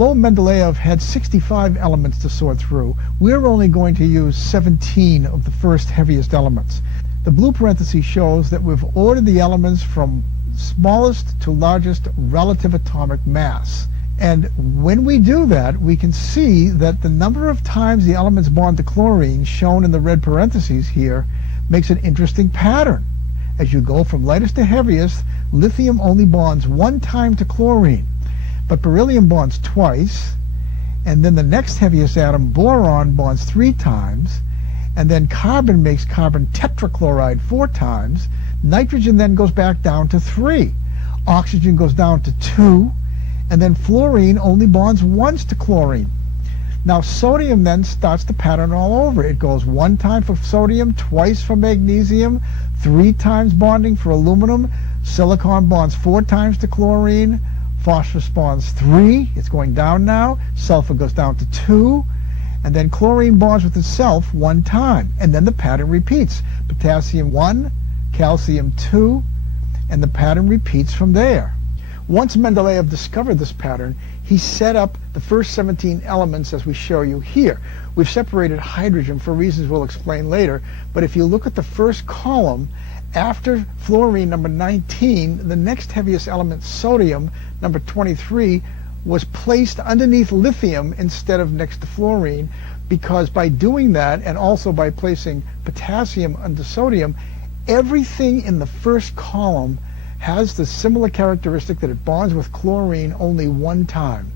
although Mendeleev had 65 elements to sort through, we're only going to use 17 of the first heaviest elements. The blue parenthesis shows that we've ordered the elements from smallest to largest relative atomic mass. And when we do that, we can see that the number of times the elements bond to chlorine, shown in the red parentheses here, makes an interesting pattern. As you go from lightest to heaviest, lithium only bonds one time to chlorine, but beryllium bonds twice, and then the next heaviest atom, boron, bonds 3 times, and then carbon makes carbon tetrachloride 4 times, nitrogen then goes back down to 3, oxygen goes down to 2, and then fluorine only bonds once to chlorine. Now sodium then starts the pattern all over. It goes 1 time for sodium, twice for magnesium, 3 times bonding for aluminum, silicon bonds 4 times to chlorine, phosphorus bonds 3, it's going down now, sulfur goes down to 2, and then chlorine bonds with itself 1 time, and then the pattern repeats. Potassium 1, calcium 2, and the pattern repeats from there. Once Mendeleev discovered this pattern, he set up the first 17 elements as we show you here. We've separated hydrogen for reasons we'll explain later, but if you look at the first column, after fluorine, number 19, the next heaviest element, sodium, number 23, was placed underneath lithium instead of next to fluorine, because by doing that, and also by placing potassium under sodium, everything in the first column has the similar characteristic that it bonds with chlorine only 1 time.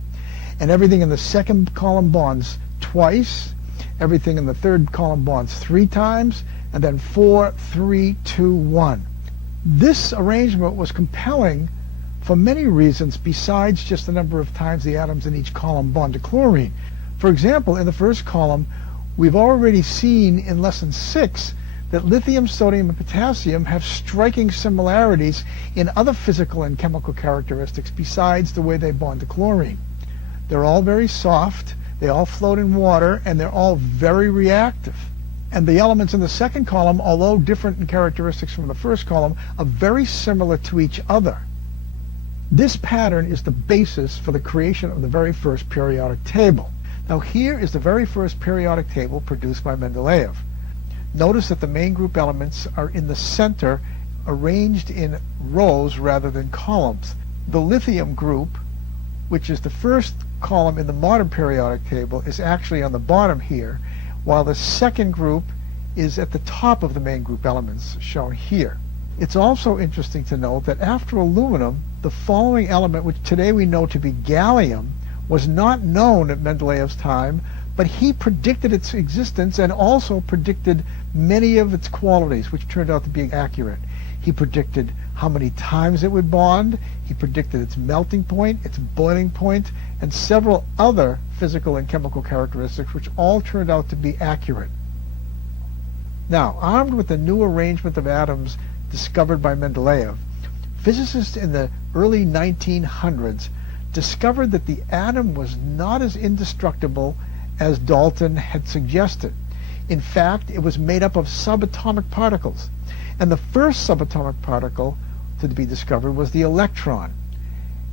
And everything in the second column bonds twice, everything in the third column bonds 3 times, and then 4, 3, 2, 1. This arrangement was compelling for many reasons besides just the number of times the atoms in each column bond to chlorine. For example, in the first column, we've already seen in lesson 6 that lithium, sodium, and potassium have striking similarities in other physical and chemical characteristics besides the way they bond to chlorine. They're all very soft, they all float in water, and they're all very reactive. And the elements in the second column, although different in characteristics from the first column, are very similar to each other. This pattern is the basis for the creation of the very first periodic table. Now here is the very first periodic table produced by Mendeleev. Notice that the main group elements are in the center, arranged in rows rather than columns. The lithium group, which is the first column in the modern periodic table, is actually on the bottom here, while the second group is at the top of the main group elements, shown here. It's also interesting to note that after aluminum, the following element, which today we know to be gallium, was not known at Mendeleev's time, but he predicted its existence and also predicted many of its qualities, which turned out to be accurate. He predicted how many times it would bond, he predicted its melting point, its boiling point, and several other physical and chemical characteristics, which all turned out to be accurate. Now, armed with the new arrangement of atoms discovered by Mendeleev, physicists in the early 1900s discovered that the atom was not as indestructible as Dalton had suggested. In fact, it was made up of subatomic particles. And the first subatomic particle to be discovered was the electron.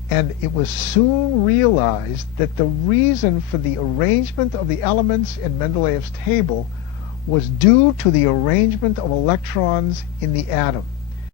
And it was soon realized that the reason for the arrangement of the elements in Mendeleev's table was due to the arrangement of electrons in the atom.